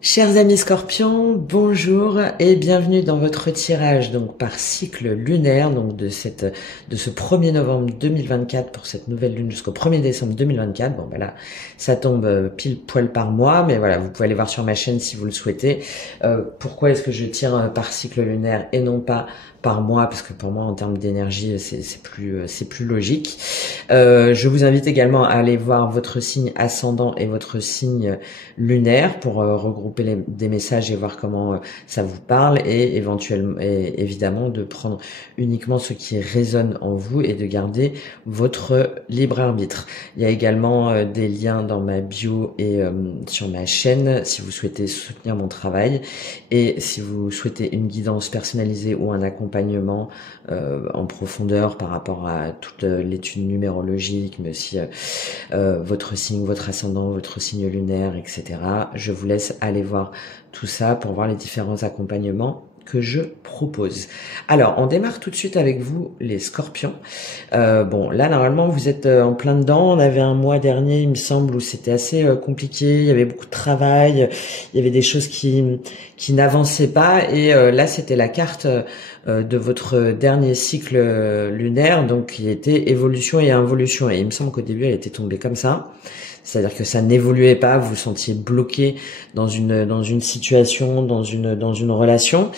Chers amis Scorpions, bonjour et bienvenue dans votre tirage donc par cycle lunaire donc de ce 1er novembre 2024 pour cette nouvelle lune jusqu'au 1er décembre 2024. Bon ben là, ça tombe pile poil par mois, mais voilà, vous pouvez aller voir sur ma chaîne si vous le souhaitez. Pourquoi est-ce que je tire par cycle lunaire et non pas par mois, parce que pour moi en termes d'énergie c'est plus logique. Je vous invite également à aller voir votre signe ascendant et votre signe lunaire pour regrouper des messages et voir comment ça vous parle, et éventuellement et évidemment de prendre uniquement ce qui résonne en vous et de garder votre libre arbitre. Il y a également des liens dans ma bio et sur ma chaîne si vous souhaitez soutenir mon travail, et si vous souhaitez une guidance personnalisée ou un accompagnement en profondeur par rapport à toute l'étude numérologique, mais aussi votre signe, votre ascendant, votre signe lunaire, etc. Je vous laisse aller voir tout ça pour voir les différents accompagnements que je propose. Alors, on démarre tout de suite avec vous, les Scorpions. Bon, là, normalement, vous êtes en plein dedans. On avait un mois dernier, il me semble, où c'était assez compliqué. Il y avait beaucoup de travail. Il y avait des choses qui n'avançaient pas. Et là, c'était la carte de votre dernier cycle lunaire, donc qui était évolution et involution. Et il me semble qu'au début, elle était tombée comme ça. C'est-à-dire que ça n'évoluait pas, vous vous sentiez bloqué dans une situation, dans une relation.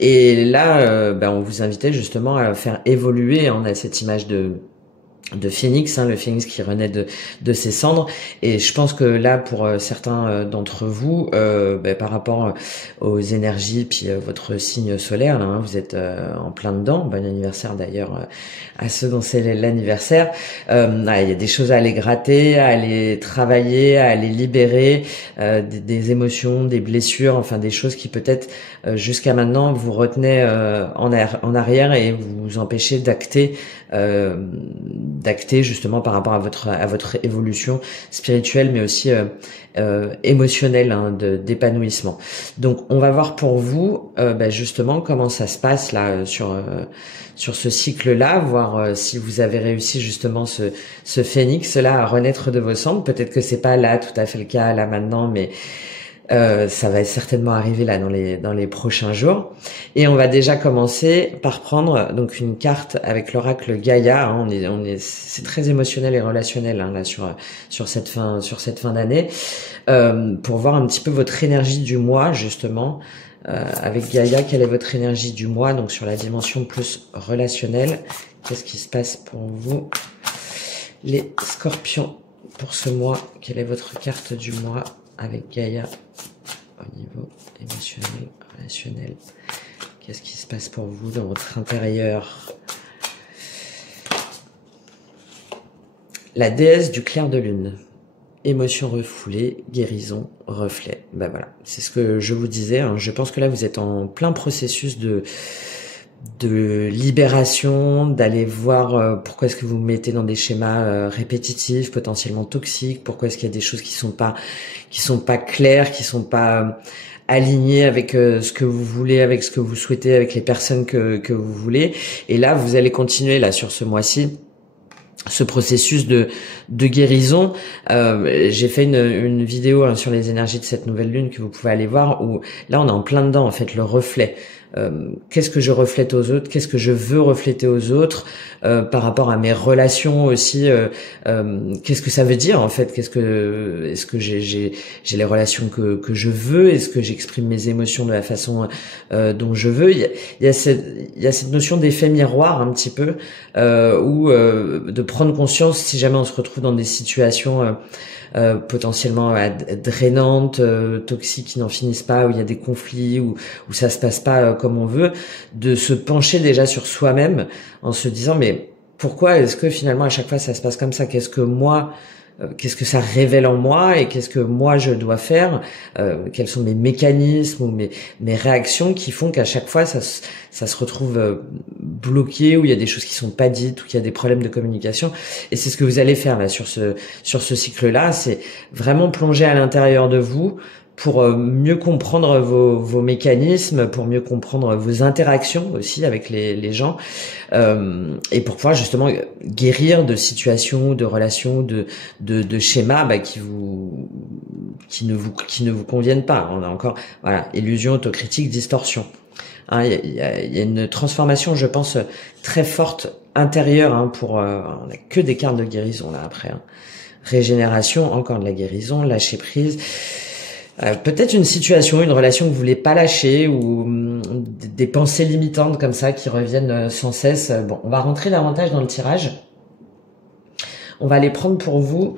Et là, on vous invitait justement à faire évoluer. On a cette image de phénix, le phénix qui renaît de ses cendres, et je pense que là pour certains d'entre vous, par rapport aux énergies puis votre signe solaire, là, vous êtes en plein dedans. Bon anniversaire d'ailleurs à ceux dont c'est l'anniversaire. Il y a des choses à aller gratter, à aller travailler, à aller libérer, des émotions, des blessures, enfin des choses qui peut-être jusqu'à maintenant vous retenaient en arrière et vous empêchez d'acter justement par rapport à votre évolution spirituelle, mais aussi émotionnelle, d'épanouissement. Donc on va voir pour vous justement comment ça se passe là sur ce cycle-là, voir si vous avez réussi justement ce phénix là à renaître de vos cendres. Peut-être que c'est pas là tout à fait le cas là maintenant, mais ça va certainement arriver là dans les prochains jours. Et on va déjà commencer par prendre donc une carte avec l'oracle Gaïa. C'est très émotionnel et relationnel là sur cette fin d'année, pour voir un petit peu votre énergie du mois justement. Avec Gaïa, quelle est votre énergie du mois, donc sur la dimension plus relationnelle? Qu'est-ce qui se passe pour vous, les Scorpions, pour ce mois? Quelle est votre carte du mois avec Gaïa au niveau émotionnel, relationnel? Qu'est-ce qui se passe pour vous dans votre intérieur? La déesse du clair de lune. Émotion refoulée, guérison, reflet. Ben voilà, c'est ce que je vous disais. Je pense que là, vous êtes en plein processus de libération, d'aller voir pourquoi est-ce que vous vous mettez dans des schémas répétitifs, potentiellement toxiques, pourquoi est-ce qu'il y a des choses qui sont pas claires, qui sont pas alignées avec ce que vous voulez, avec ce que vous souhaitez, avec les personnes que vous voulez. Et là, vous allez continuer là sur ce mois-ci ce processus de guérison. J'ai fait une vidéo sur les énergies de cette nouvelle lune que vous pouvez aller voir, où là on est en plein dedans en fait, le reflet. Qu'est-ce que je reflète aux autres, qu'est-ce que je veux refléter aux autres, par rapport à mes relations aussi, qu'est-ce que ça veut dire en fait, est-ce que j'ai les relations que je veux, est-ce que j'exprime mes émotions de la façon dont je veux. Il y a cette notion d'effet miroir un petit peu, où de prendre conscience si jamais on se retrouve dans des situations potentiellement drainantes, toxiques, qui n'en finissent pas, où il y a des conflits, où ça se passe pas comme on veut, de se pencher déjà sur soi-même en se disant mais pourquoi est-ce que finalement à chaque fois ça se passe comme ça? Qu'est-ce que ça révèle en moi, et qu'est-ce que moi je dois faire, quels sont mes mécanismes ou mes réactions qui font qu'à chaque fois ça se retrouve bloqué, où il y a des choses qui sont pas dites, ou qu'il y a des problèmes de communication. Et c'est ce que vous allez faire là sur ce cycle-là, c'est vraiment plonger à l'intérieur de vous pour mieux comprendre vos mécanismes, pour mieux comprendre vos interactions aussi avec les gens, et pour pouvoir justement guérir de situations, de relations, de schémas qui ne vous conviennent pas. On a encore voilà, illusion, autocritique, distorsion. Hein, il y a une transformation, je pense, très forte intérieure. Hein, on a que des cartes de guérison là après. Hein. Régénération, encore de la guérison, lâcher prise. Peut-être une situation, une relation que vous voulez pas lâcher ou des pensées limitantes comme ça qui reviennent sans cesse. Bon, on va rentrer davantage dans le tirage. On va aller prendre pour vous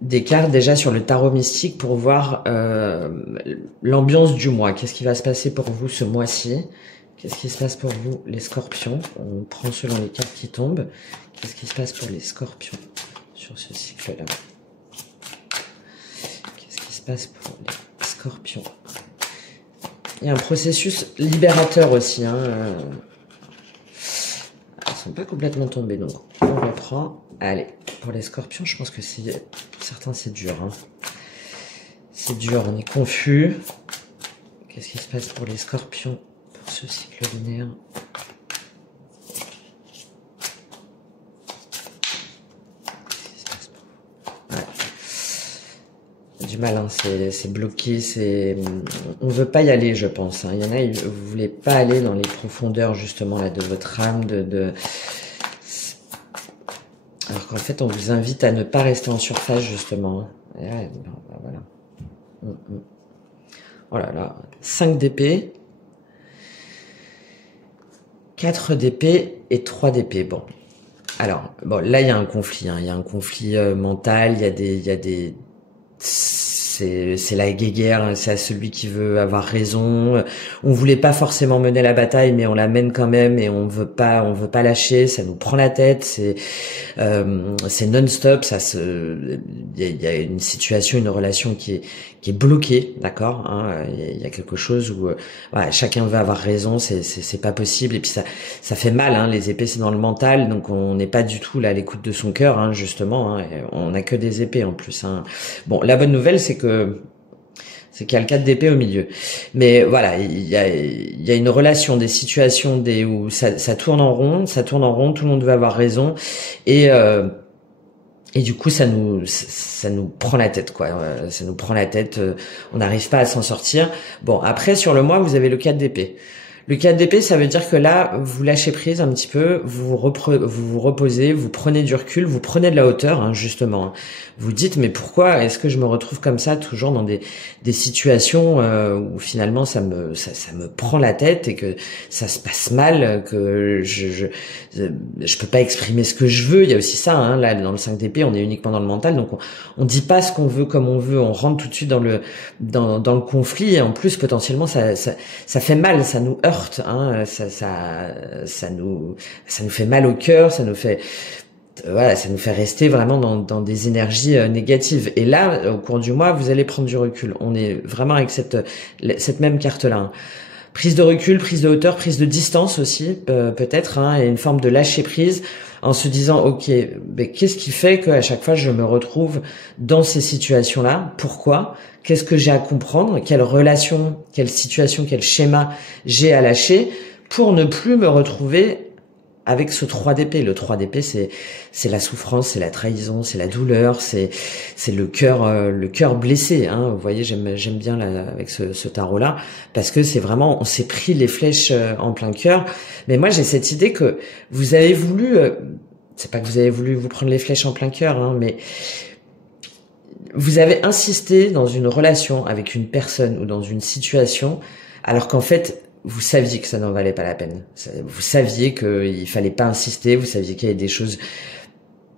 des cartes déjà sur le tarot mystique pour voir l'ambiance du mois. Qu'est-ce qui va se passer pour vous ce mois-ci? Qu'est-ce qui se passe pour vous les scorpions? On prend selon les cartes qui tombent. Qu'est-ce qui se passe pour les scorpions sur ce cycle-là? Passe pour les scorpions. Il y a un processus libérateur aussi. Hein. Ils sont pas complètement tombés, donc on reprend. Allez, pour les scorpions, je pense que pour certains c'est dur. Hein. C'est dur, on est confus. Qu'est-ce qui se passe pour les scorpions pour ce cycle lunaire? Du mal, hein, c'est bloqué, on veut pas y aller, je pense. Hein. Il y en a, vous voulez pas aller dans les profondeurs justement là de votre âme, alors qu'en fait on vous invite à ne pas rester en surface justement. Et ouais, voilà. Oh là là, 5 d'épée, 4 d'épée et 3 d'épée. Bon, alors bon, là il y a un conflit, hein. Il y a un conflit mental, il y a des c'est la guéguerre, c'est à celui qui veut avoir raison. On voulait pas forcément mener la bataille, mais on la mène quand même et on veut pas lâcher. Ça nous prend la tête, c'est non-stop. Il y a une situation, une relation qui est bloquée, d'accord. Hein, il y a quelque chose où voilà, chacun veut avoir raison, c'est pas possible. Et puis ça fait mal. Hein, les épées, c'est dans le mental, donc on n'est pas du tout là à l'écoute de son cœur, hein, justement. Hein, on a que des épées en plus. Hein. Bon, la bonne nouvelle, c'est qu'il y a le 4 d'épée au milieu. Mais voilà, il y a une relation, des situations où ça tourne en rond, tout le monde veut avoir raison. Et du coup, ça nous prend la tête, quoi. Ça nous prend la tête, on n'arrive pas à s'en sortir. Bon, après, sur le mois, vous avez le 4 d'épée. Le 4 d'épée, ça veut dire que là, vous lâchez prise un petit peu, vous vous reposez, vous prenez du recul, vous prenez de la hauteur, hein, justement. Vous dites, mais pourquoi est-ce que je me retrouve comme ça, toujours dans des situations où finalement ça me prend la tête et que ça se passe mal, que je peux pas exprimer ce que je veux. Il y a aussi ça, hein, là, dans le 5 d'épée, on est uniquement dans le mental, donc on dit pas ce qu'on veut comme on veut, on rentre tout de suite dans le conflit, et en plus, potentiellement, ça fait mal, ça nous heurte, hein, ça nous fait mal au cœur, ça nous fait rester vraiment dans des énergies négatives. Et là, au cours du mois, vous allez prendre du recul. On est vraiment avec cette même carte-là. Hein. Prise de recul, prise de hauteur, prise de distance aussi, peut-être, hein, et une forme de lâcher prise en se disant, ok, mais qu'est-ce qui fait qu'à chaque fois je me retrouve dans ces situations-là? Pourquoi? Qu'est-ce que j'ai à comprendre? Quelle relation, quelle situation, quel schéma j'ai à lâcher pour ne plus me retrouver avec ce 3 d'épée. Le 3 d'épée, c'est la souffrance, c'est la trahison, c'est la douleur, c'est le cœur blessé, hein. Vous voyez, j'aime bien là, avec ce tarot là, parce que c'est vraiment, on s'est pris les flèches en plein cœur. Mais moi, j'ai cette idée que vous avez voulu, c'est pas que vous avez voulu vous prendre les flèches en plein cœur, hein, mais vous avez insisté dans une relation avec une personne ou dans une situation, alors qu'en fait, vous saviez que ça n'en valait pas la peine. Vous saviez qu'il fallait pas insister, vous saviez qu'il y avait des choses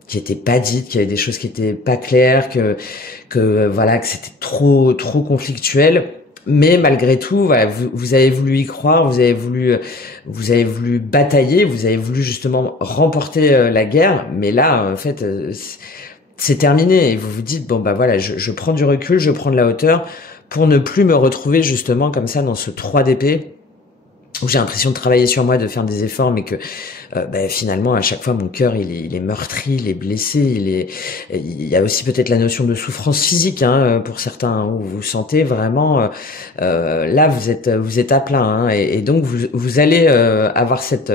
qui étaient pas dites, qu'il y avait des choses qui étaient pas claires, que voilà, que c'était trop conflictuel. Mais malgré tout, voilà, vous avez voulu y croire, vous avez voulu batailler, vous avez voulu justement remporter la guerre. Mais là, en fait, c'est terminé. Et vous vous dites, bon bah voilà, je prends du recul, je prends de la hauteur pour ne plus me retrouver justement comme ça dans ce 3 d'épée. où j'ai l'impression de travailler sur moi, de faire des efforts, mais que finalement à chaque fois mon cœur il est meurtri, il est blessé, il y a aussi peut-être la notion de souffrance physique pour certains, hein, où vous sentez vraiment là vous êtes à plein, hein, et donc vous allez avoir cette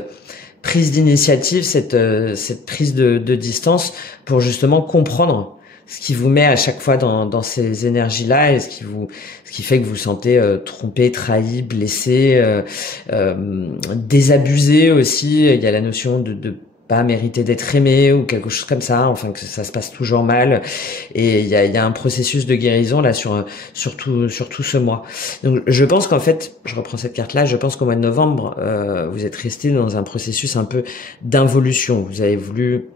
prise d'initiative, cette prise de distance pour justement comprendre ce qui vous met à chaque fois dans ces énergies-là, et ce qui fait que vous vous sentez trompé, trahi, blessé, désabusé aussi. Il y a la notion de pas mériter d'être aimé ou quelque chose comme ça, enfin que ça se passe toujours mal, et il y a un processus de guérison là sur tout ce mois. Donc je pense qu'en fait, je reprends cette carte là, je pense qu'au mois de novembre vous êtes resté dans un processus un peu d'involution. Vous avez voulu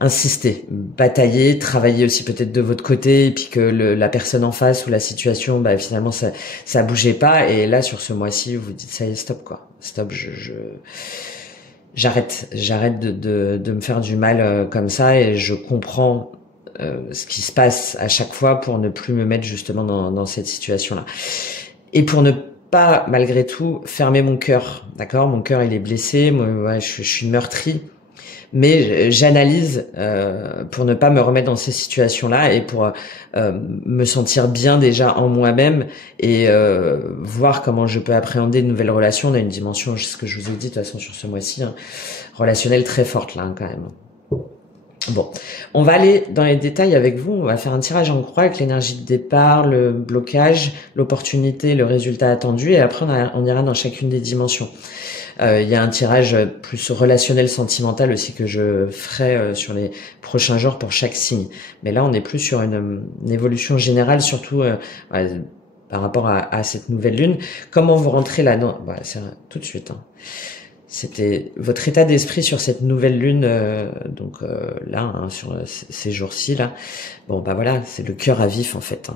insister, batailler, travailler aussi peut-être de votre côté, et puis que la personne en face ou la situation, finalement ça bougeait pas, et là sur ce mois-ci vous dites ça y est, stop quoi, stop, j'arrête de me faire du mal comme ça, et je comprends ce qui se passe à chaque fois pour ne plus me mettre justement dans cette situation-là, et pour ne pas malgré tout fermer mon cœur, d'accord, mon cœur il est blessé, moi je suis meurtri, mais j'analyse pour ne pas me remettre dans ces situations-là, et pour me sentir bien déjà en moi-même, et voir comment je peux appréhender de nouvelles relations. On a une dimension, ce que je vous ai dit de toute façon sur ce mois-ci, relationnelle très forte là quand même. Bon, on va aller dans les détails avec vous, on va faire un tirage en croix avec l'énergie de départ, le blocage, l'opportunité, le résultat attendu, et après on ira dans chacune des dimensions. Il y a un tirage plus relationnel, sentimental aussi que je ferai sur les prochains jours pour chaque signe. Mais là, on est plus sur une évolution générale, surtout par rapport à cette nouvelle lune. Comment vous rentrez là-dedans? C'est tout de suite. C'était votre état d'esprit sur cette nouvelle lune, là, sur ces jours-ci là. Bon, voilà, c'est le cœur à vif en fait.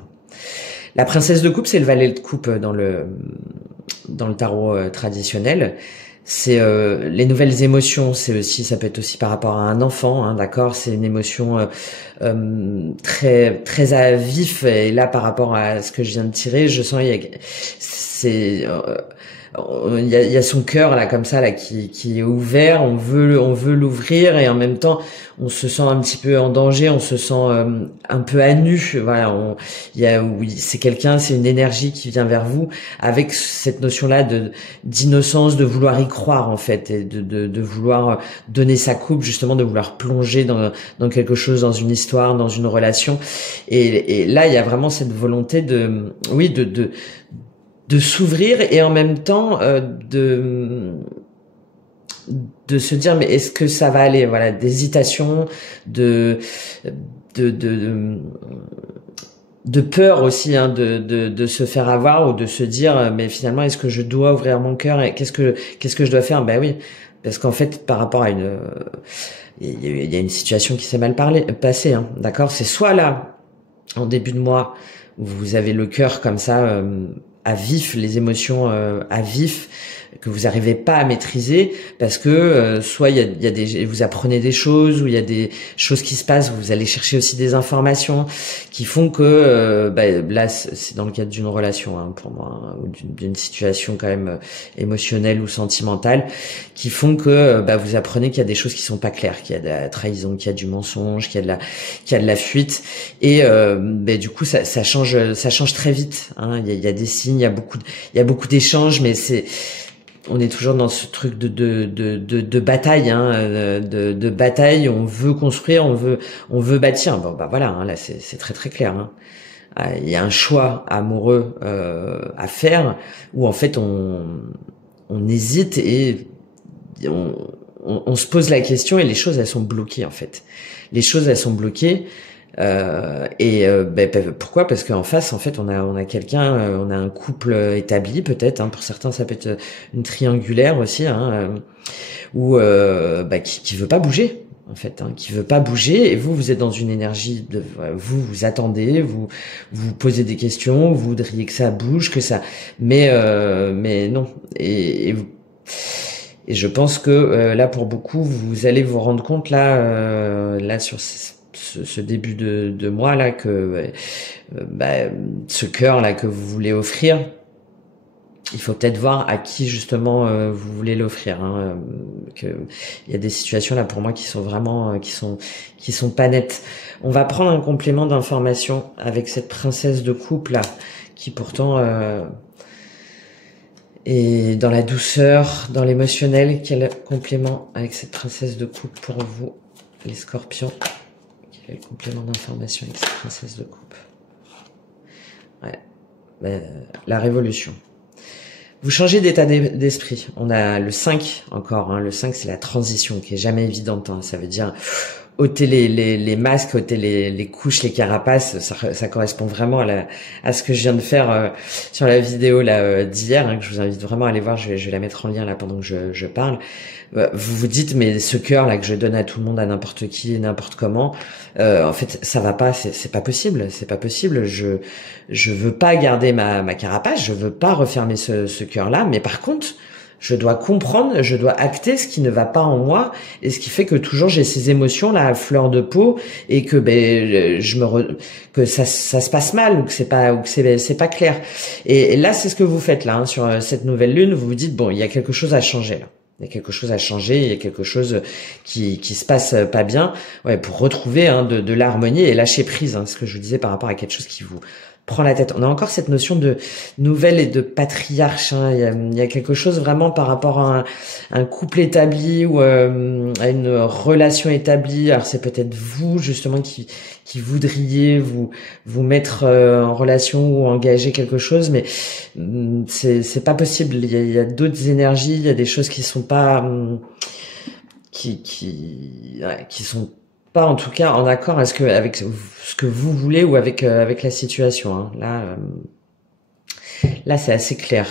La princesse de coupe, c'est le valet de coupe dans le tarot traditionnel. C'est les nouvelles émotions, ça peut être aussi par rapport à un enfant, d'accord. C'est une émotion très très à vif, et là par rapport à ce que je viens de tirer, je sens il y a son cœur là comme ça là qui est ouvert, on veut l'ouvrir, et en même temps on se sent un petit peu en danger, on se sent un peu à nu, voilà, c'est une énergie qui vient vers vous avec cette notion là d'innocence, de vouloir y croire en fait, et de vouloir donner sa coupe, justement de vouloir plonger dans quelque chose, dans une histoire, dans une relation, et là il y a vraiment cette volonté de s'ouvrir, et en même temps de se dire mais est-ce que ça va aller, voilà, d'hésitation, de peur aussi, de se faire avoir, ou de se dire mais finalement est-ce que je dois ouvrir mon cœur, et qu'est-ce que je dois faire? Oui, parce qu'en fait par rapport à il y a une situation qui s'est mal passée, d'accord. C'est soit là en début de mois où vous avez le cœur comme ça à vif, les émotions à vif, que vous n'arrivez pas à maîtriser, parce que soit vous apprenez des choses, ou il y a des choses qui se passent, vous allez chercher aussi des informations qui font que là c'est dans le cadre d'une relation pour moi, ou d'une situation quand même émotionnelle ou sentimentale, qui font que vous apprenez qu'il y a des choses qui sont pas claires, qu'il y a de la trahison, qu'il y a du mensonge, qu'il y a de la fuite, et du coup ça change très vite, il y a des signes, il y a beaucoup d'échanges, mais on est toujours dans ce truc de bataille, de bataille. On veut construire, on veut bâtir. Voilà, là c'est très très clair. Il y a un choix amoureux à faire, où en fait on hésite, et on se pose la question, et les choses elles sont bloquées en fait. Les choses elles sont bloquées. Pourquoi? Parce qu'en face, en fait, on a quelqu'un, on a un couple établi peut-être, pour certains ça peut être une triangulaire aussi, où qui veut pas bouger en fait, qui veut pas bouger, et vous êtes dans une énergie de vous attendez, vous posez des questions, vous voudriez que ça bouge, mais non, et je pense que là pour beaucoup vous allez vous rendre compte là sur ce début de mois là, que ce cœur là que vous voulez offrir, il faut peut-être voir à qui justement vous voulez l'offrir. Hein, il y a des situations là pour moi qui sont vraiment qui sont pas nettes. On va prendre un complément d'information avec cette princesse de coupe là, qui pourtant est dans la douceur, dans l'émotionnel. Quel complément avec cette princesse de coupe pour vous, les Scorpions? Quel est le complément d'information avec cette princesse de coupe? Ouais, la révolution. Vous changez d'état d'esprit. On a le 5 encore. Hein. Le 5, c'est la transition qui est jamais évidente. Hein. Ça veut dire ôter les masques, ôter les couches, les carapaces. Ça correspond vraiment à ce que je viens de faire sur la vidéo là d'hier, hein, que je vous invite vraiment à aller voir. Je vais la mettre en lien là pendant que je parle. Vous vous dites, mais ce cœur là que je donne à tout le monde, à n'importe qui, n'importe comment, en fait, ça va pas. C'est pas possible. C'est pas possible. Je veux pas garder ma carapace. Je veux pas refermer ce cœur là. Mais par contre, je dois comprendre, je dois acter ce qui ne va pas en moi et ce qui fait que toujours j'ai ces émotions là à fleur de peau et que que ça se passe mal ou que c'est pas clair. Et là c'est ce que vous faites là hein, sur cette nouvelle lune, vous vous dites bon, il y a quelque chose à changer là. Il y a quelque chose à changer, il y a quelque chose qui se passe pas bien, ouais, pour retrouver hein, de l'harmonie et lâcher prise, hein, ce que je vous disais par rapport à quelque chose qui vous prend la tête. On a encore cette notion de nouvelle et de patriarche. Hein. Il y a quelque chose vraiment par rapport à un couple établi ou à une relation établie. Alors c'est peut-être vous justement qui voudriez vous mettre en relation ou engager quelque chose, mais c'est pas possible. Il y a d'autres énergies, il y a des choses qui sont pas qui sont pas en tout cas en accord avec ce que vous voulez ou avec la situation. Hein. Là c'est assez clair.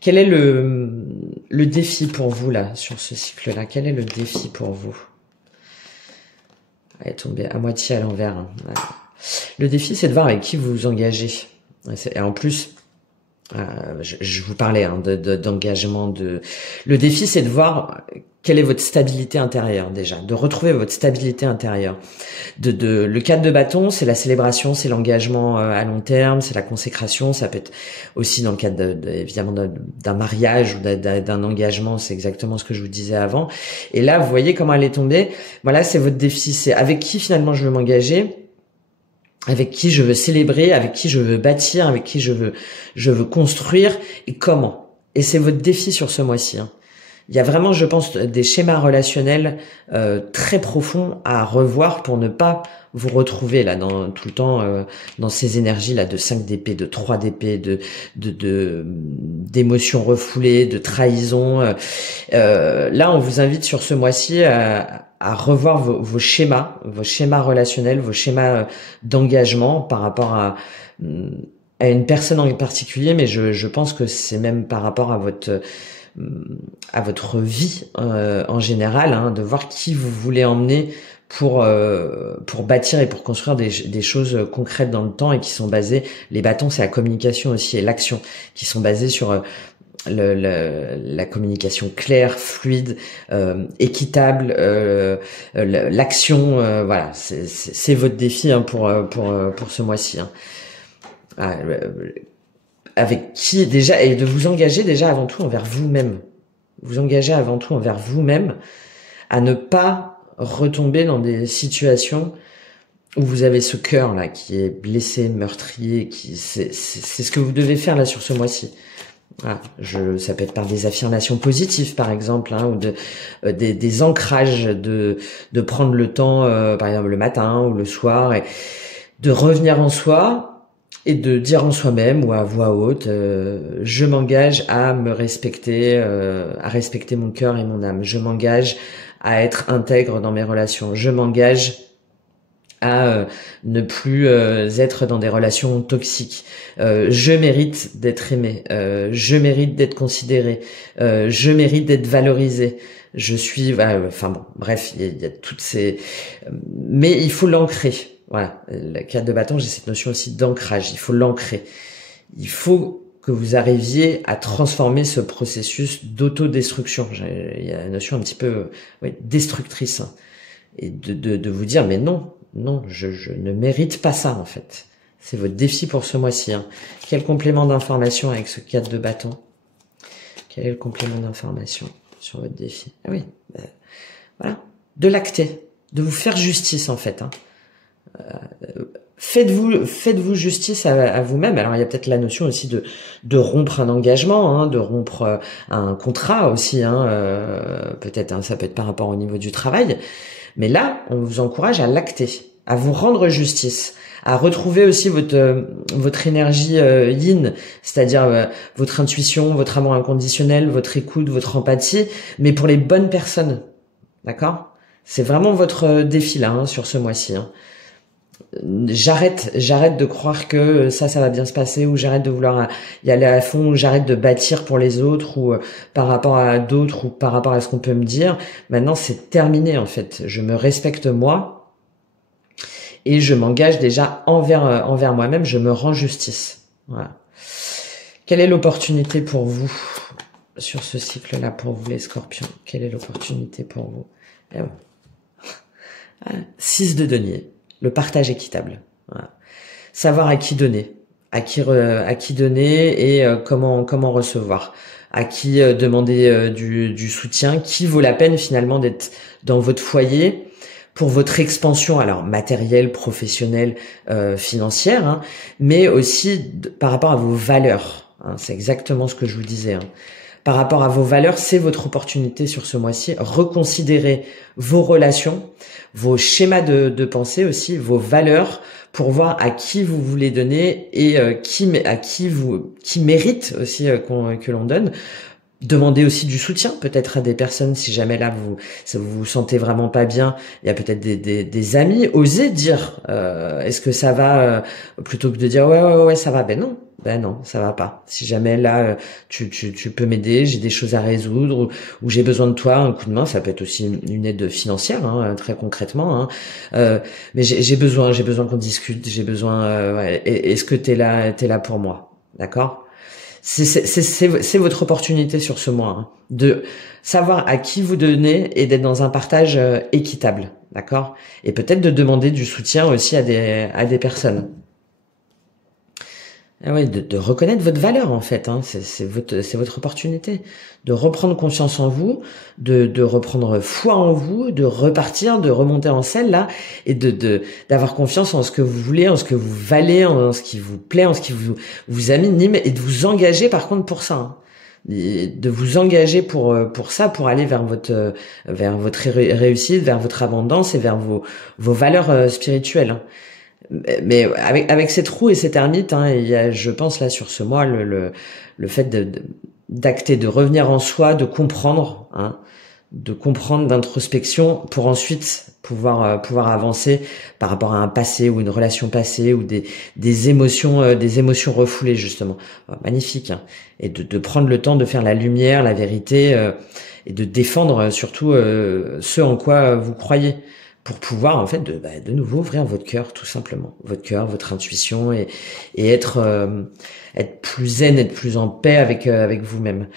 Quel est le défi pour vous là sur ce cycle-là? Quel est le défi pour vous? Elle est tombée à moitié à l'envers. Hein. Ouais. Le défi, c'est de voir avec qui vous vous engagez. Et en plus, je vous parlais hein, d'engagement. Le défi, c'est de voir quelle est votre stabilité intérieure déjà, de retrouver votre stabilité intérieure. Le 4 de bâton, c'est la célébration, c'est l'engagement à long terme, c'est la consécration. Ça peut être aussi dans le cadre évidemment d'un mariage ou d'un engagement. C'est exactement ce que je vous disais avant. Et là, vous voyez comment elle est tombée. Voilà, c'est votre défi. C'est avec qui finalement je veux m'engager, avec qui je veux célébrer, avec qui je veux bâtir, avec qui je veux construire et comment. Et c'est votre défi sur ce mois-ci. Hein. Il y a vraiment, je pense, des schémas relationnels très profonds à revoir pour ne pas vous retrouver là tout le temps dans ces énergies là de 5 d'épée, de 3 d'épée, d'émotions refoulées, de trahison. Là, on vous invite sur ce mois-ci à revoir vos schémas relationnels, vos schémas d'engagement par rapport à une personne en particulier, mais je pense que c'est même par rapport à votre vie en général, hein, de voir qui vous voulez emmener pour bâtir et pour construire des choses concrètes dans le temps et qui sont basées, les bâtons c'est la communication aussi et l'action, qui sont basées sur la communication claire, fluide, équitable, l'action, voilà, c'est votre défi hein, pour ce mois-ci. Hein. Avec qui déjà, et de vous engager déjà avant tout envers vous-même. Vous engager avant tout envers vous-même à ne pas retomber dans des situations où vous avez ce cœur là qui est blessé, meurtrier, c'est ce que vous devez faire là sur ce mois-ci. Voilà, ça peut être par des affirmations positives par exemple, hein, ou des ancrages, de prendre le temps, par exemple le matin ou le soir, et de revenir en soi. Et de dire en soi-même ou à voix haute, je m'engage à me respecter, à respecter mon cœur et mon âme. Je m'engage à être intègre dans mes relations. Je m'engage à ne plus être dans des relations toxiques. Je mérite d'être aimé. Je mérite d'être considéré. Je mérite d'être valorisé. Je suis... enfin bon, bref, il y a toutes ces... Mais il faut l'ancrer. Voilà, le 4 de bâton, j'ai cette notion aussi d'ancrage. Il faut l'ancrer. Il faut que vous arriviez à transformer ce processus d'autodestruction. Il y a une notion un petit peu destructrice. Hein, et de vous dire, mais non, je ne mérite pas ça en fait. C'est votre défi pour ce mois-ci. Hein. Quel complément d'information avec ce 4 de bâton? Quel est le complément d'information sur votre défi? Ah oui, voilà. De l'acter, de vous faire justice en fait. Hein. Faites-vous justice à vous-même. Alors il y a peut-être la notion aussi de rompre un engagement, hein, de rompre un contrat aussi. Hein, peut-être, hein, ça peut être par rapport au niveau du travail. Mais là, on vous encourage à l'acter, à vous rendre justice, à retrouver aussi votre énergie yin, c'est-à-dire votre intuition, votre amour inconditionnel, votre écoute, votre empathie, mais pour les bonnes personnes, d'accord? C'est vraiment votre défi là, hein, sur ce mois-ci. Hein. J'arrête de croire que ça va bien se passer, ou j'arrête de vouloir y aller à fond, ou j'arrête de bâtir pour les autres, ou par rapport à d'autres, ou par rapport à ce qu'on peut me dire. Maintenant, c'est terminé en fait. Je me respecte moi. Et je m'engage déjà envers moi-même, je me rends justice. Voilà. Quelle est l'opportunité pour vous sur ce cycle-là, pour vous les scorpions? Quelle est l'opportunité pour vous? 6 de denier, le partage équitable. Voilà. Savoir à qui donner, à qui donner et comment recevoir, à qui demander du soutien, qui vaut la peine finalement d'être dans votre foyer, pour votre expansion, alors matérielle, professionnelle, financière, hein, mais aussi par rapport à vos valeurs. Hein, c'est exactement ce que je vous disais. Hein. Par rapport à vos valeurs, c'est votre opportunité sur ce mois-ci. Reconsidérez vos relations, vos schémas de pensée aussi, vos valeurs, pour voir à qui vous voulez donner et qui mérite aussi que l'on donne. Demandez aussi du soutien peut-être à des personnes si jamais là vous vous sentez vraiment pas bien. Il y a peut-être des amis. Osez dire est-ce que ça va plutôt que de dire ouais ça va. Ben non ça va pas. Si jamais là tu peux m'aider, j'ai des choses à résoudre ou j'ai besoin de toi, un coup de main. Ça peut être aussi une aide financière hein, très concrètement. Hein. Mais j'ai besoin qu'on discute. J'ai besoin. Est-ce que t'es là pour moi, d'accord? C'est votre opportunité sur ce mois, hein, de savoir à qui vous donnez et d'être dans un partage équitable, d'accord? Et peut-être de demander du soutien aussi à des personnes. Ah oui, de reconnaître votre valeur en fait, hein, c'est votre opportunité de reprendre confiance en vous, de reprendre foi en vous, de repartir, de remonter en selle là et d'avoir confiance en ce que vous voulez, en ce que vous valez, en ce qui vous plaît, en ce qui vous anime et de vous engager par contre pour ça. Hein. De vous engager pour ça, pour aller vers votre réussite, vers votre abondance et vers vos valeurs spirituelles. Hein. Mais avec cette roue et cette ermite, hein, il y a, je pense là sur ce mois, le fait d'acter, de revenir en soi, de comprendre, hein, d'introspection pour ensuite pouvoir avancer par rapport à un passé ou une relation passée ou des émotions refoulées justement. Magnifique, hein. Et de prendre le temps de faire la lumière, la vérité et de défendre surtout ce en quoi vous croyez. Pour pouvoir en fait de nouveau ouvrir votre cœur tout simplement, votre cœur, votre intuition et être plus zen, être plus en paix avec vous-même.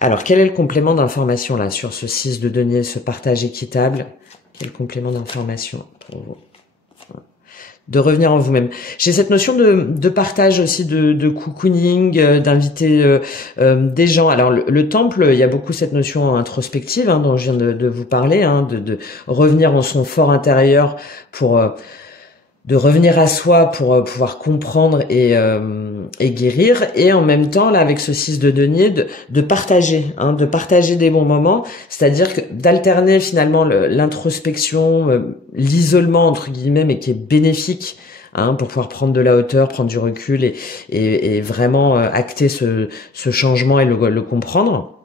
Alors quel est le complément d'information là sur ce 6 de denier, ce partage équitable? Quel complément d'information pour vous? De revenir en vous-même. J'ai cette notion de partage aussi, de cocooning, d'inviter des gens. Alors le temple, il y a beaucoup cette notion introspective hein, dont je viens de vous parler, hein, de revenir en son fort intérieur pour de revenir à soi pour pouvoir comprendre et guérir, et en même temps là avec ce 6 de denier de partager, hein, de partager des bons moments, c'est-à-dire que d'alterner finalement l'introspection, l'isolement entre guillemets, mais qui est bénéfique. Hein, pour pouvoir prendre de la hauteur, prendre du recul et vraiment acter ce changement et le comprendre.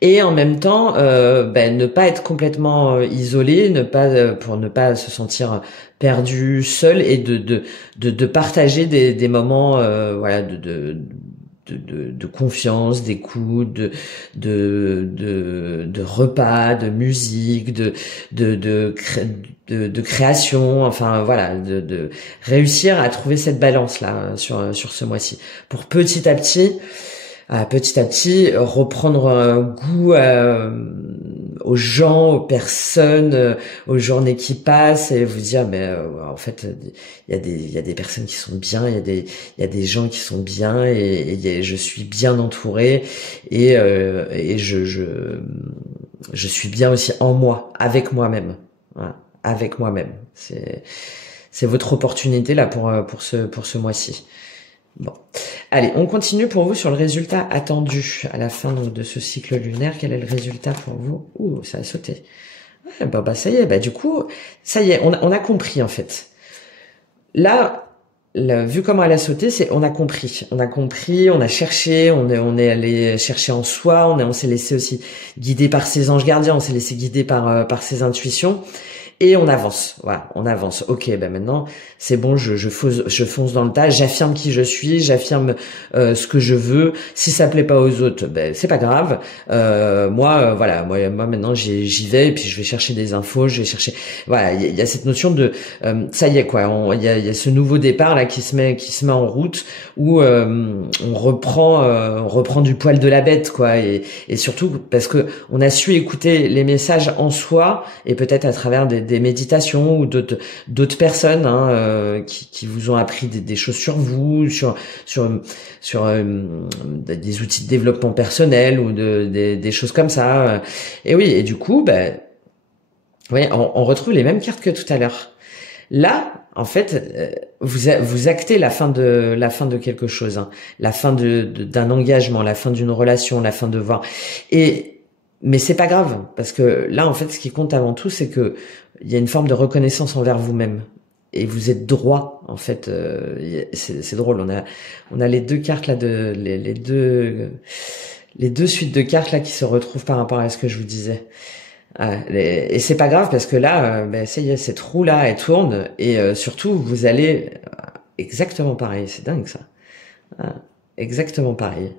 Et en même temps, ne pas être complètement isolé, pour ne pas se sentir perdu, seul, et de partager des moments, voilà, de confiance, d'écoute, de repas, de musique, de création, enfin voilà, de réussir à trouver cette balance là sur ce mois-ci, pour petit à petit reprendre goût aux gens, aux personnes, aux journées qui passent et vous dire mais en fait il y a des personnes qui sont bien, il y a des gens qui sont bien et je suis bien entouré et je suis bien aussi en moi, avec moi-même. Voilà, avec moi-même. C'est votre opportunité là pour ce mois-ci. Bon, allez, on continue pour vous sur le résultat attendu à la fin de ce cycle lunaire. Quel est le résultat pour vous? Ouh, ça a sauté. Ouais, bah ça y est, du coup, ça y est, on a compris en fait. Là, vu comment elle a sauté, on a compris, on a cherché, on est allé chercher en soi, on s'est laissé aussi guider par ses anges gardiens, on s'est laissé guider par ses intuitions. Et on avance, voilà, on avance. Ok, maintenant c'est bon, je fonce dans le tas, j'affirme qui je suis, j'affirme ce que je veux. Si ça plaît pas aux autres, c'est pas grave. Moi maintenant j'y vais et puis je vais chercher des infos, je vais chercher. Voilà, il y a cette notion de ça y est quoi, il y a ce nouveau départ là qui se met en route où on reprend du poil de la bête quoi et surtout parce que on a su écouter les messages en soi et peut-être à travers des méditations ou d'autres personnes qui vous ont appris des choses sur vous, sur des outils de développement personnel ou des choses comme ça. Et oui, et du coup, on retrouve les mêmes cartes que tout à l'heure. Là, en fait, vous actez la fin de quelque chose, la fin d'un engagement, la fin d'une relation, la fin de voir. Mais c'est pas grave parce que là, en fait, ce qui compte avant tout, c'est que il y a une forme de reconnaissance envers vous-même et vous êtes droit. En fait, c'est drôle. On a les deux cartes là les deux suites de cartes là qui se retrouvent par rapport à ce que je vous disais. Et c'est pas grave parce que là, ça y est, cette roue là, elle tourne et surtout vous allez exactement pareil. C'est dingue ça. Exactement pareil.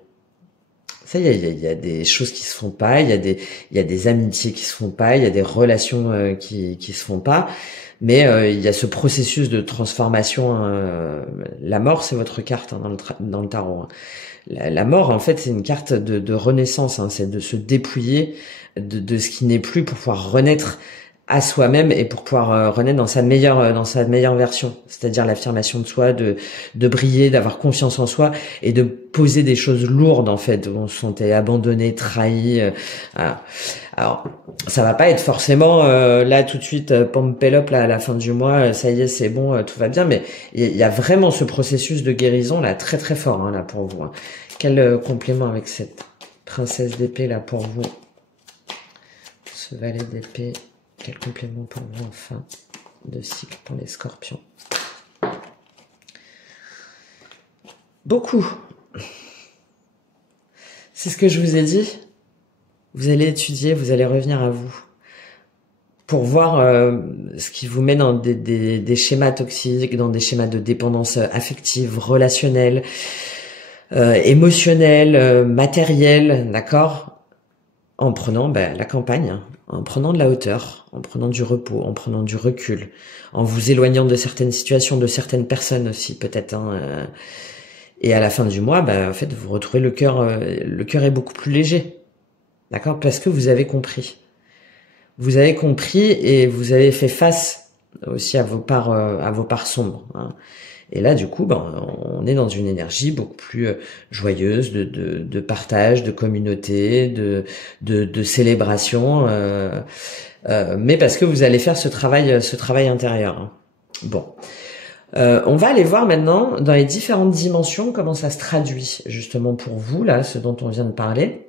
Ça y est, il y a des choses qui se font pas, il y a des amitiés qui se font pas, il y a des relations qui se font pas, mais il y a ce processus de transformation. La mort, c'est votre carte dans le tarot. La mort, en fait, c'est une carte de renaissance. C'est de se dépouiller de ce qui n'est plus pour pouvoir renaître à soi-même et pour pouvoir renaître dans sa meilleure version, c'est-à-dire l'affirmation de soi, de briller, d'avoir confiance en soi et de poser des choses lourdes en fait, où on se sentait abandonné, trahi. Voilà. Alors, ça va pas être forcément là tout de suite pompelop là à la fin du mois, ça y est, c'est bon, tout va bien, mais il y a vraiment ce processus de guérison là très très fort là pour vous. Quel complément avec cette princesse d'épée là pour vous, ce valet d'épée. Quel complément pour vous en fin de cycle pour les scorpions? Beaucoup. C'est ce que je vous ai dit. Vous allez étudier, vous allez revenir à vous pour voir ce qui vous met dans des schémas toxiques, dans des schémas de dépendance affective, relationnelle, émotionnelle, matérielle, d'accord? En prenant la campagne, en prenant de la hauteur, en prenant du repos, en prenant du recul, en vous éloignant de certaines situations, de certaines personnes aussi peut-être. Et à la fin du mois, en fait, vous retrouvez le cœur est beaucoup plus léger, d'accord? Parce que vous avez compris. Vous avez compris et vous avez fait face aussi à vos parts sombres. Et là, du coup, on est dans une énergie beaucoup plus joyeuse, de partage, de communauté, de célébration, mais parce que vous allez faire ce travail intérieur. Bon, on va aller voir maintenant dans les différentes dimensions comment ça se traduit justement pour vous là, ce dont on vient de parler.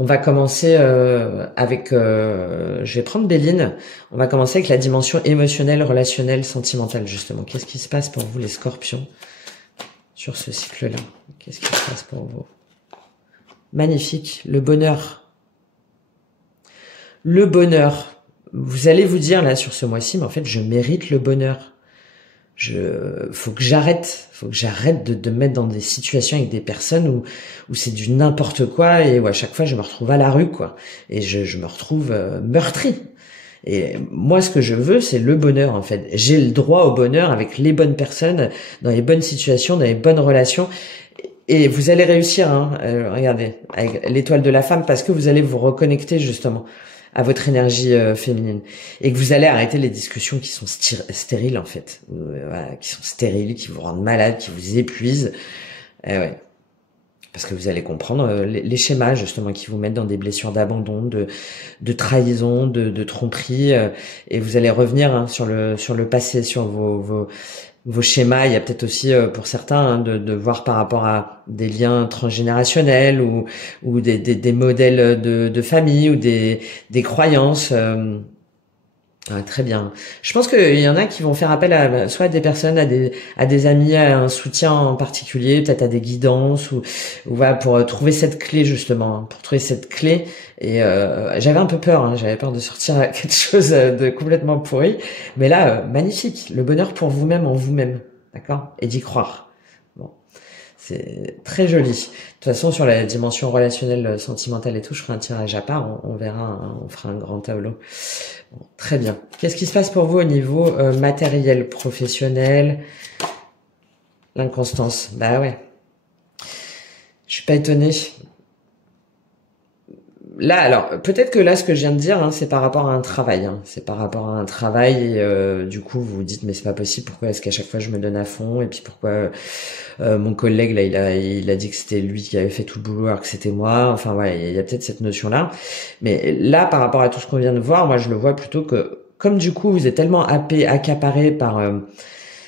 On va commencer avec, je vais prendre Béline, on va commencer avec la dimension émotionnelle, relationnelle, sentimentale justement. Qu'est-ce qui se passe pour vous les scorpions sur ce cycle-là? Qu'est-ce qui se passe pour vous? Magnifique, le bonheur. Le bonheur. Vous allez vous dire là sur ce mois-ci, mais en fait je mérite le bonheur. Faut que j'arrête de me mettre dans des situations avec des personnes où c'est du n'importe quoi et où à chaque fois je me retrouve à la rue quoi et je me retrouve meurtri. Et moi ce que je veux c'est le bonheur en fait. J'ai le droit au bonheur avec les bonnes personnes, dans les bonnes situations, dans les bonnes relations Et vous allez réussir, hein, regardez, avec l'étoile de la femme, parce que vous allez vous reconnecter justement à votre énergie féminine. Et que vous allez arrêter les discussions qui sont stériles, en fait. Voilà, qui sont stériles, qui vous rendent malade, qui vous épuisent. Ouais. Parce que vous allez comprendre les schémas, justement, qui vous mettent dans des blessures d'abandon, de trahison, de tromperie. Et vous allez revenir hein, sur le passé, sur vos schémas. Il y a peut-être aussi pour certains hein, de voir par rapport à des liens transgénérationnels ou des modèles de famille ou des croyances. Ah, très bien. Je pense qu'il y en a qui vont faire appel à soit à des personnes, à des amis, à un soutien en particulier, peut-être à des guidances ou voilà pour trouver cette clé justement, hein, pour trouver cette clé. Et j'avais un peu peur, hein, j'avais peur de sortir à quelque chose de complètement pourri, mais là magnifique, le bonheur pour vous-même en vous-même, d'accord, et d'y croire. Bon. C'est très joli. De toute façon, sur la dimension relationnelle, sentimentale et tout, je ferai un tirage à part. On verra, hein, on fera un grand tableau. Bon, très bien. Qu'est-ce qui se passe pour vous au niveau matériel, professionnel? L'inconstance. Bah ouais. Je suis pas étonnée. Là, alors, peut-être que là, ce que je viens de dire, hein, c'est par rapport à un travail. Hein. C'est par rapport à un travail et du coup, vous vous dites, mais c'est pas possible. Pourquoi est-ce qu'à chaque fois, je me donne à fond? Et puis, pourquoi mon collègue, là, il a dit que c'était lui qui avait fait tout le boulot alors que c'était moi. Enfin, ouais, il y a peut-être cette notion-là. Mais là, par rapport à tout ce qu'on vient de voir, moi, je le vois plutôt que, comme du coup, vous êtes tellement happé, accaparé par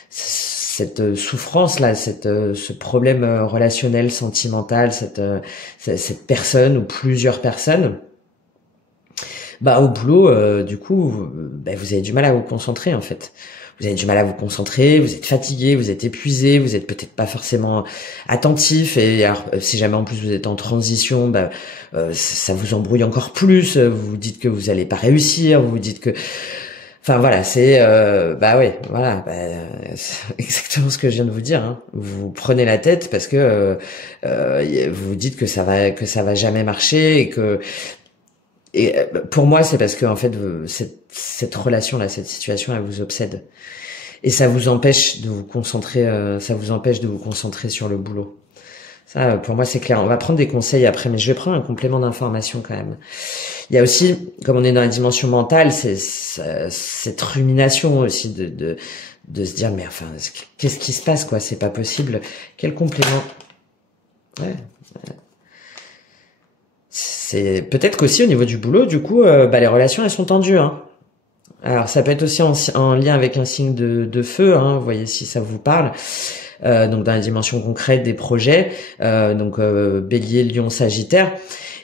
cette souffrance là, ce problème relationnel, sentimental, cette personne ou plusieurs personnes, bah au boulot, du coup, vous avez du mal à vous concentrer en fait. Vous avez du mal à vous concentrer, vous êtes fatigué, vous êtes épuisé, vous êtes peut-être pas forcément attentif. Et alors, si jamais en plus vous êtes en transition, ça vous embrouille encore plus. Vous vous dites que vous allez pas réussir, vous vous dites que enfin voilà, c'est c'est exactement ce que je viens de vous dire. Hein. Vous prenez la tête parce que vous vous dites que ça va jamais marcher et pour moi c'est parce que en fait cette relation là, cette situation, elle vous obsède et ça vous empêche de vous concentrer, sur le boulot. Ça, pour moi, c'est clair. On va prendre des conseils après, mais je vais prendre un complément d'information quand même. Il y a aussi, comme on est dans la dimension mentale, c'est cette rumination aussi de se dire, mais enfin, qu'est-ce qui se passe, quoi? C'est pas possible. Quel complément? Ouais. C'est peut-être qu'aussi au niveau du boulot, du coup, les relations, elles sont tendues, hein. Alors, ça peut être aussi en lien avec un signe de feu, hein. Vous voyez si ça vous parle. Donc dans la dimension concrète des projets, Bélier, Lion, Sagittaire,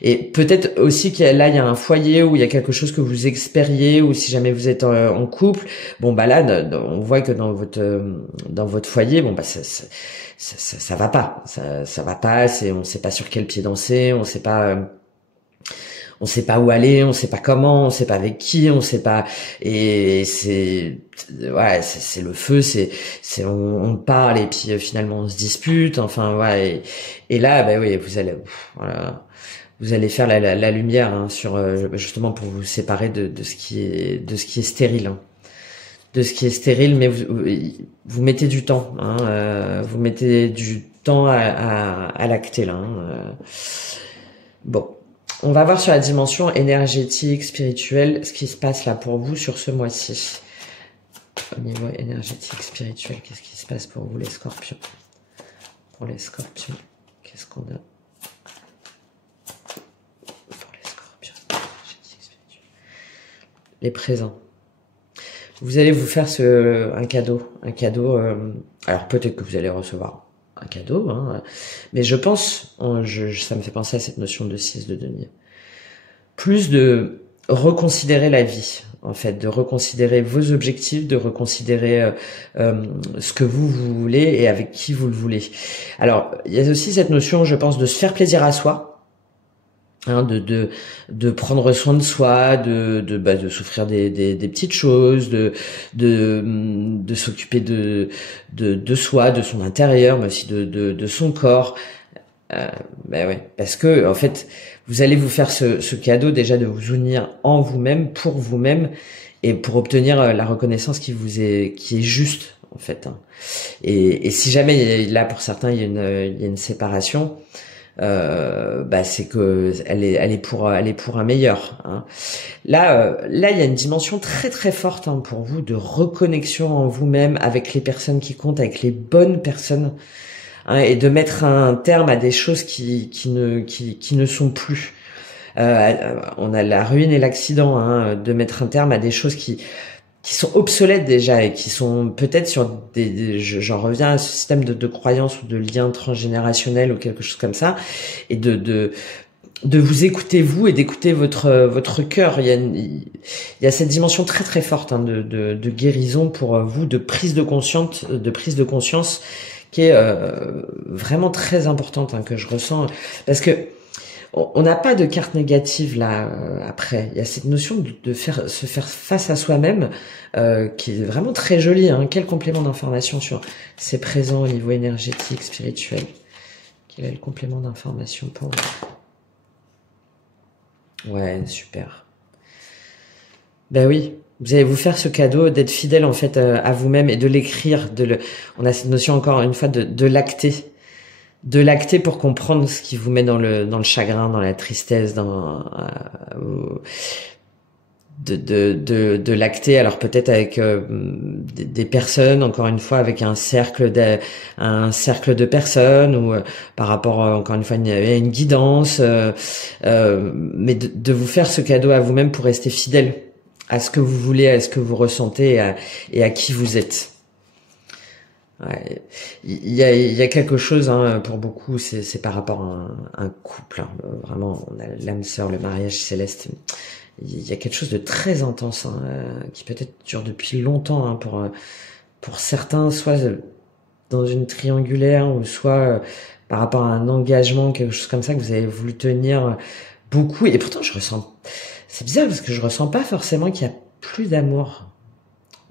et peut-être aussi qu'il y a un foyer où il y a quelque chose que vous espériez, ou si jamais vous êtes en couple, là on voit que dans votre foyer, ça va pas, ça va pas, on sait pas sur quel pied danser, on sait pas où aller, on sait pas comment, on sait pas avec qui, on sait pas, et c'est le feu, on parle et puis finalement on se dispute, enfin ouais, et là oui, vous allez faire la lumière hein, sur justement pour vous séparer de ce qui est stérile, hein. De ce qui est stérile, mais vous mettez du temps, hein, vous mettez du temps à l'acter là. Hein, bon. On va voir sur la dimension énergétique, spirituelle, ce qui se passe là pour vous sur ce mois-ci. Au niveau énergétique, spirituel, qu'est-ce qui se passe pour vous les scorpions? Pour les scorpions, qu'est-ce qu'on a? Pour les scorpions, énergétique, spirituel. Les présents. Vous allez vous faire un cadeau. Alors peut-être que vous allez recevoir un cadeau, hein, mais je pense, ça me fait penser à cette notion de 6 de denier. Plus de reconsidérer la vie, en fait, de reconsidérer vos objectifs, de reconsidérer ce que vous voulez et avec qui vous le voulez. Alors, il y a aussi cette notion, je pense, de se faire plaisir à soi, hein, de prendre soin de soi, de s'offrir des petites choses, de s'occuper de soi, de son intérieur, mais aussi de son corps. Ouais, parce que en fait, vous allez vous faire ce cadeau déjà de vous unir en vous-même, pour vous-même, et pour obtenir la reconnaissance qui est juste en fait. Hein. Et si jamais, là, pour certains, il y a une séparation, c'est que elle est pour un meilleur. Hein. Là, il y a une dimension très très forte hein, pour vous de reconnexion en vous-même avec les personnes qui comptent, avec les bonnes personnes, hein, et de mettre un terme à des choses qui ne sont plus. On a la ruine et l'accident, hein, de mettre un terme à des choses qui sont obsolètes déjà et qui sont peut-être sur j'en reviens à ce système de croyances ou de liens transgénérationnels ou quelque chose comme ça, et de vous écouter vous et d'écouter votre cœur. Il y a cette dimension très très forte hein, de guérison pour vous, de prise de conscience qui est vraiment très importante hein, que je ressens, parce que on n'a pas de carte négative là après. Il y a cette notion de se faire face à soi-même qui est vraiment très jolie. Hein. Quel complément d'information sur c'est présent au niveau énergétique, spirituel. Quel est le complément d'information pour vous? Ouais, super. Ben oui, vous allez vous faire ce cadeau d'être fidèle en fait à vous-même et de l'écrire. On a cette notion encore une fois de l'acter. De l'acter pour comprendre ce qui vous met dans le chagrin, dans la tristesse, de l'acter. Alors peut-être avec des personnes, encore une fois, avec un cercle de personnes ou par rapport encore une fois à une guidance, mais de vous faire ce cadeau à vous-même pour rester fidèle à ce que vous voulez, à ce que vous ressentez et à qui vous êtes. Ouais. Il y a quelque chose hein, pour beaucoup, c'est par rapport à un couple. Hein. Vraiment, on a l'âme sœur, le mariage céleste. Il y a quelque chose de très intense hein, qui peut-être dure depuis longtemps hein, pour certains, soit dans une triangulaire ou soit par rapport à un engagement, quelque chose comme ça que vous avez voulu tenir beaucoup. Et pourtant, je ressens. C'est bizarre parce que je ressens pas forcément qu'il y a plus d'amour.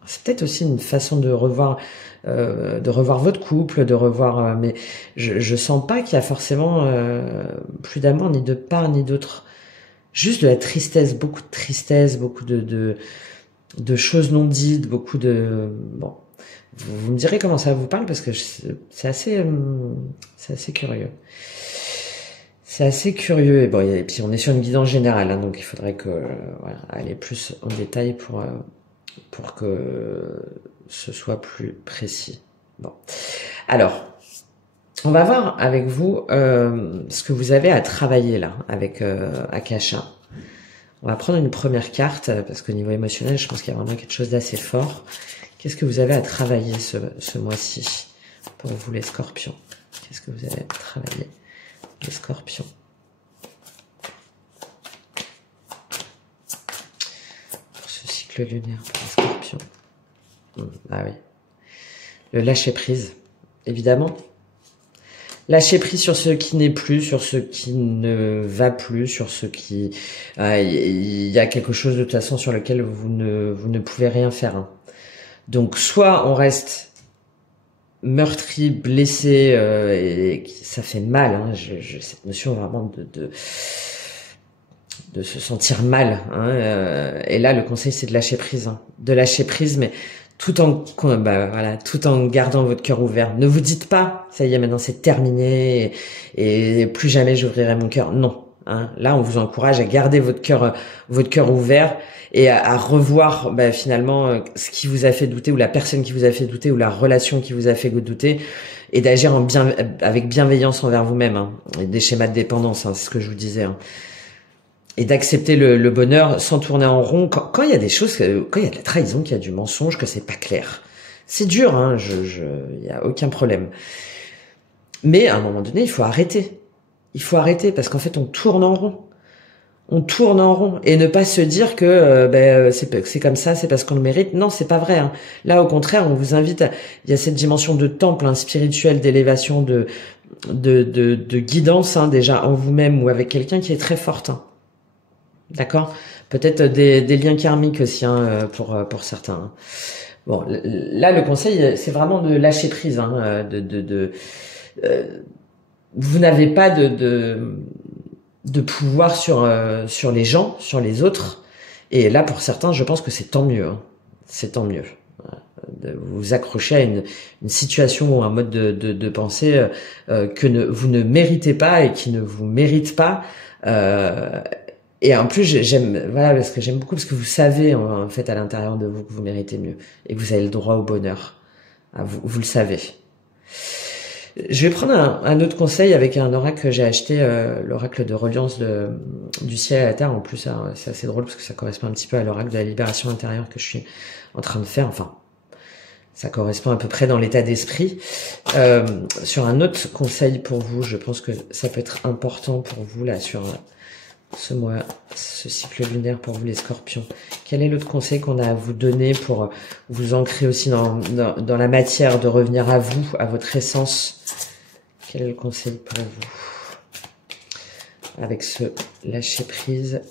C'est peut-être aussi une façon de revoir votre couple, de revoir. Mais je sens pas qu'il y a forcément plus d'amour ni de part ni d'autre. Juste de la tristesse, beaucoup de tristesse, beaucoup de choses non dites, beaucoup de bon. Vous me direz comment ça vous parle parce que c'est assez curieux. C'est assez curieux et bon et puis on est sur une guidance générale hein, donc il faudrait que voilà, aller plus en détail pour que ce soit plus précis. Bon. Alors, on va voir avec vous ce que vous avez à travailler là avec Akasha. On va prendre une première carte parce qu'au niveau émotionnel, je pense qu'il y a vraiment quelque chose d'assez fort. Qu'est-ce que vous avez à travailler ce mois-ci pour vous les scorpions? Qu'est-ce que vous avez à travailler les scorpions? Pour ce cycle lunaire pour les scorpions. Ah oui. Le lâcher prise, évidemment. Lâcher prise sur ce qui n'est plus, sur ce qui ne va plus, sur ce qui... Il y a quelque chose de toute façon sur lequel vous ne pouvez rien faire. Hein. Donc soit on reste meurtri, blessé, et ça fait mal. Hein, cette notion vraiment de se sentir mal. Hein, et là, le conseil, c'est de lâcher prise. Hein, de lâcher prise, mais tout en gardant votre cœur ouvert. Ne vous dites pas, ça y est, maintenant c'est terminé et plus jamais j'ouvrirai mon cœur. Non. Hein, là, on vous encourage à garder votre cœur ouvert et à revoir finalement ce qui vous a fait douter ou la personne qui vous a fait douter ou la relation qui vous a fait douter et d'agir avec bienveillance envers vous-même. Hein, et des schémas de dépendance, hein, c'est ce que je vous disais. Hein. Et d'accepter le bonheur sans tourner en rond quand il y a des choses, quand il y a de la trahison, qu'il y a du mensonge, que c'est pas clair. C'est dur, hein, y a aucun problème. Mais à un moment donné, il faut arrêter. Il faut arrêter parce qu'en fait, on tourne en rond. On tourne en rond et ne pas se dire que c'est comme ça, c'est parce qu'on le mérite. Non, c'est pas vrai. Hein. Là, au contraire, on vous invite. Il y a cette dimension de temple, hein, spirituel, d'élévation, de guidance, hein, déjà en vous-même ou avec quelqu'un qui est très forte. Hein. D'accord, peut-être des liens karmiques aussi hein, pour certains. Hein. Bon, là le conseil c'est vraiment de lâcher prise. Hein, vous n'avez pas de pouvoir sur les gens, sur les autres. Et là pour certains, je pense que c'est tant mieux. Hein. C'est tant mieux. de vous accrocher à une situation ou un mode de pensée que vous ne méritez pas et qui ne vous mérite pas. Et en plus, j'aime, voilà, parce que j'aime beaucoup, parce que vous savez, en fait, à l'intérieur de vous, que vous méritez mieux et que vous avez le droit au bonheur. Ah, vous le savez. Je vais prendre un autre conseil avec un oracle que j'ai acheté, l'oracle de reliance du ciel à la terre. En plus, c'est assez drôle parce que ça correspond un petit peu à l'oracle de la libération intérieure que je suis en train de faire. Enfin, ça correspond à peu près dans l'état d'esprit. Sur un autre conseil pour vous, je pense que ça peut être important pour vous là sur ce mois, ce cycle lunaire pour vous les scorpions. Quel est l'autre conseil qu'on a à vous donner pour vous ancrer aussi dans la matière, de revenir à vous, à votre essence? Quel est le conseil pour vous avec ce lâcher prise?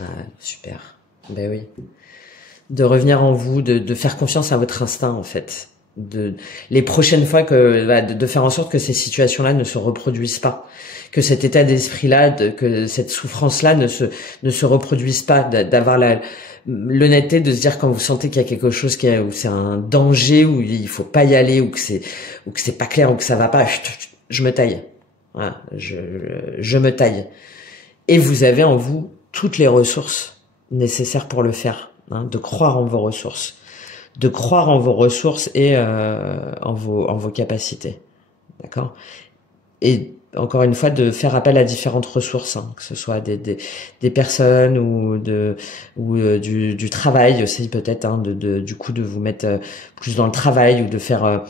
Ah, super. Ben oui. De revenir en vous, de faire confiance à votre instinct en fait. Les prochaines fois de faire en sorte que ces situations-là ne se reproduisent pas, que cet état d'esprit-là, que cette souffrance-là ne se reproduise pas, d'avoir l'honnêteté de se dire quand vous sentez qu'il y a quelque chose où c'est un danger, où il faut pas y aller, ou que c'est pas clair, ou que ça va pas, je me taille. Voilà, je me taille. Et vous avez en vous toutes les ressources nécessaires pour le faire, hein, de croire en vos ressources. De croire en vos ressources et en vos capacités, d'accord? Et encore une fois, de faire appel à différentes ressources, hein, que ce soit des personnes ou du travail aussi peut-être, hein, du coup de vous mettre plus dans le travail ou de faire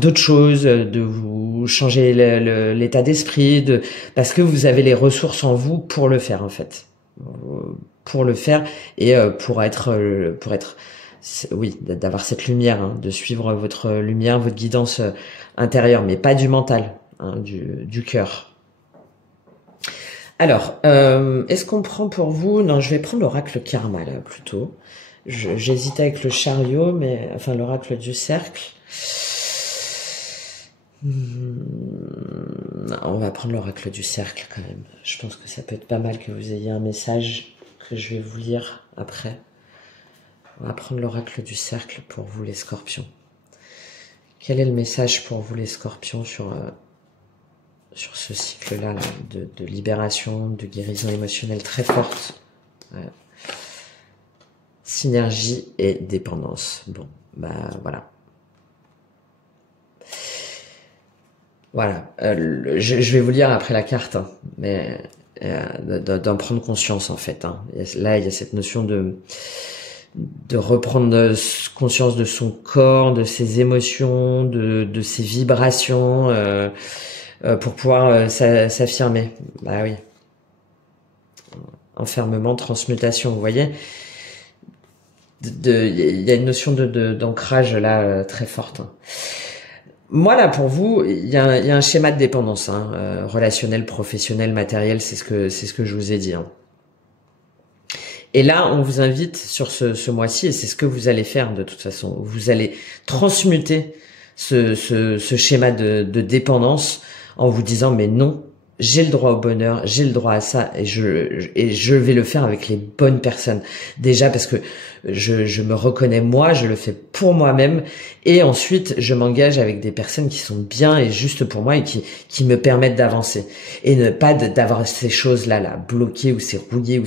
d'autres choses, de vous changer l'état d'esprit, parce que vous avez les ressources en vous pour le faire en fait, pour le faire et pour être oui, d'avoir cette lumière, hein, de suivre votre lumière, votre guidance intérieure, mais pas du mental, hein, du cœur. Alors, est-ce qu'on prend pour vous? Non, je vais prendre l'oracle karma là plutôt. J'hésite avec le chariot, mais enfin l'oracle du cercle. Non, on va prendre l'oracle du cercle quand même. Je pense que ça peut être pas mal que vous ayez un message que je vais vous lire après. On va prendre l'oracle du cercle pour vous les scorpions. Quel est le message pour vous les scorpions sur ce cycle-là de libération, de guérison émotionnelle très forte, synergie et dépendance? Bon, bah voilà. Voilà, je vais vous lire après la carte, hein, mais d'en prendre conscience en fait. Hein. Là, il y a cette notion de reprendre conscience de son corps, de ses émotions, de ses vibrations, pour pouvoir s'affirmer. Bah oui. Enfermement, transmutation, vous voyez. Il y a une notion d'ancrage là très forte. Hein. Moi là pour vous, il y a un schéma de dépendance, hein, relationnel, professionnel, matériel, c'est ce que je vous ai dit. Hein. Et là, on vous invite sur ce mois-ci, et c'est ce que vous allez faire de toute façon. Vous allez transmuter ce schéma de dépendance en vous disant mais non, j'ai le droit au bonheur, j'ai le droit à ça, et je vais le faire avec les bonnes personnes. Déjà parce que je me reconnais moi, je le fais pour moi-même, et ensuite je m'engage avec des personnes qui sont bien et justes pour moi et qui me permettent d'avancer, et ne pas d'avoir ces choses là bloquées, ou c'est rouillé, ou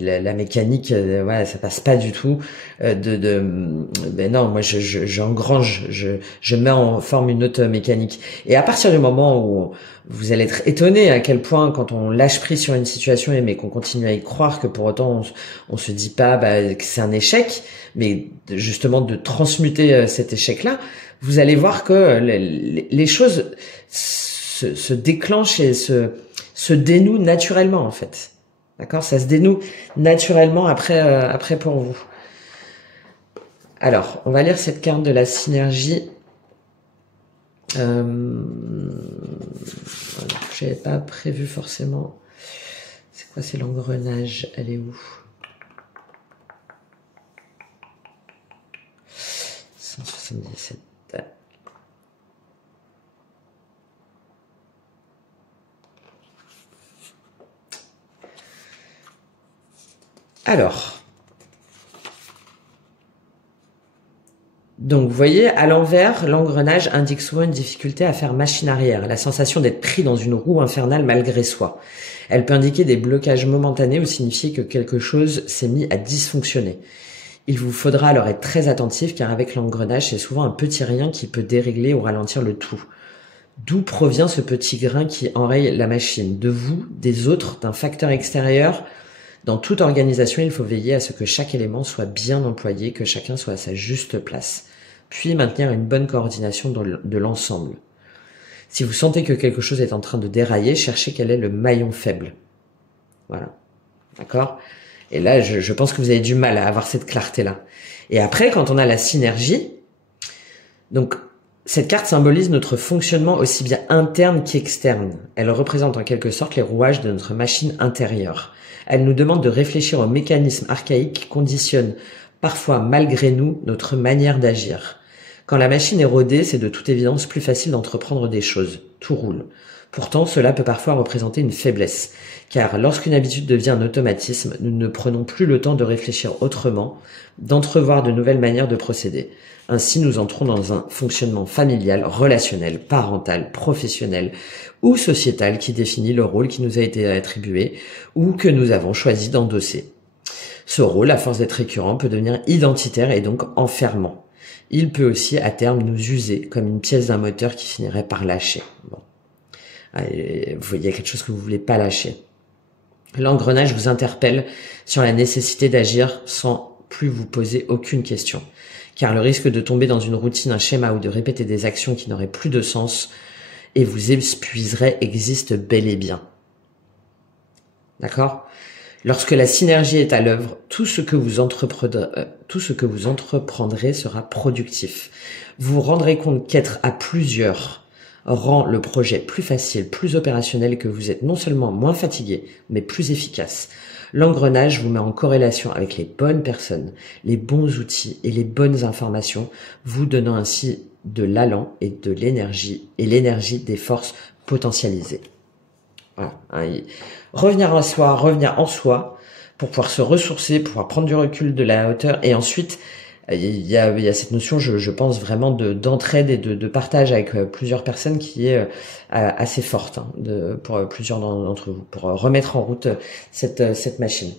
la mécanique, voilà, ça passe pas du tout. Ben non, moi j'engrange, je mets en forme une autre mécanique. Et à partir du moment où vous allez être étonné à quel point, quand on lâche prise sur une situation, mais qu'on continue à y croire, que pour autant on se dit pas que c'est un échec, mais justement de transmuter cet échec-là, vous allez voir que les choses se déclenchent et se dénouent naturellement en fait. D'accord, ça se dénoue naturellement après pour vous. Alors, on va lire cette carte de la synergie. Voilà, j'avais pas prévu forcément. C'est quoi, c'est l'engrenage? Elle est où? 177. Alors, Donc, vous voyez, à l'envers, l'engrenage indique souvent une difficulté à faire machine arrière, la sensation d'être pris dans une roue infernale malgré soi. Elle peut indiquer des blocages momentanés ou signifier que quelque chose s'est mis à dysfonctionner. Il vous faudra alors être très attentif car avec l'engrenage, c'est souvent un petit rien qui peut dérégler ou ralentir le tout. D'où provient ce petit grain qui enraye la machine? De vous, des autres, d'un facteur extérieur? Dans toute organisation, il faut veiller à ce que chaque élément soit bien employé, que chacun soit à sa juste place, puis maintenir une bonne coordination de l'ensemble. Si vous sentez que quelque chose est en train de dérailler, cherchez quel est le maillon faible. Voilà. D'accord? Et là, je pense que vous avez du mal à avoir cette clarté-là. Et après, quand on a la synergie, donc cette carte symbolise notre fonctionnement aussi bien interne qu'externe. Elle représente en quelque sorte les rouages de notre machine intérieure. Elle nous demande de réfléchir aux mécanismes archaïques qui conditionnent, parfois malgré nous, notre manière d'agir. Quand la machine est rodée, c'est de toute évidence plus facile d'entreprendre des choses. Tout roule. Pourtant, cela peut parfois représenter une faiblesse, car lorsqu'une habitude devient un automatisme, nous ne prenons plus le temps de réfléchir autrement, d'entrevoir de nouvelles manières de procéder. Ainsi, nous entrons dans un fonctionnement familial, relationnel, parental, professionnel ou sociétal qui définit le rôle qui nous a été attribué ou que nous avons choisi d'endosser. Ce rôle, à force d'être récurrent, peut devenir identitaire et donc enfermant. Il peut aussi, à terme, nous user comme une pièce d'un moteur qui finirait par lâcher. Bon. Vous voyez, il y a quelque chose que vous voulez pas lâcher. L'engrenage vous interpelle sur la nécessité d'agir sans plus vous poser aucune question. Car le risque de tomber dans une routine, un schéma ou de répéter des actions qui n'auraient plus de sens et vous épuiseraient existe bel et bien. D'accord ? Lorsque la synergie est à l'œuvre, tout ce que vous entreprendrez sera productif. Vous vous rendrez compte qu'être à plusieurs rend le projet plus facile, plus opérationnel et que vous êtes non seulement moins fatigué, mais plus efficace. L'engrenage vous met en corrélation avec les bonnes personnes, les bons outils et les bonnes informations, vous donnant ainsi de l'allant et de l'énergie des forces potentialisées. Voilà. Revenir en soi pour pouvoir se ressourcer, pour pouvoir prendre du recul, de la hauteur et ensuite il y a cette notion, je pense vraiment d'entraide et de partage avec plusieurs personnes qui est assez forte pour plusieurs d'entre vous, pour remettre en route cette machine.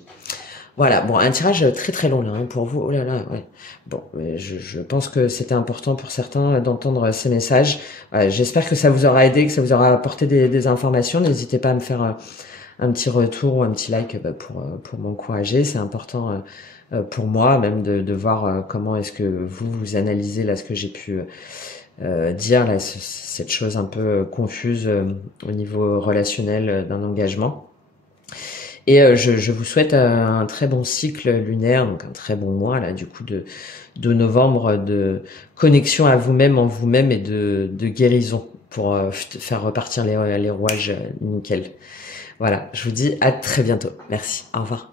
Voilà, bon, un tirage très très long là pour vous. Oh là là, ouais. Bon, je pense que c'était important pour certains d'entendre ces messages. J'espère que ça vous aura aidé, que ça vous aura apporté des informations. N'hésitez pas à me faire un petit retour ou un petit like pour m'encourager. C'est important pour moi même de voir comment est-ce que vous analysez là ce que j'ai pu dire là, cette chose un peu confuse au niveau relationnel d'un engagement. Et je vous souhaite un très bon cycle lunaire, donc un très bon mois là du coup de novembre, de connexion à vous-même, en vous-même et de guérison pour faire repartir les rouages nickel. Voilà, je vous dis à très bientôt. Merci, au revoir.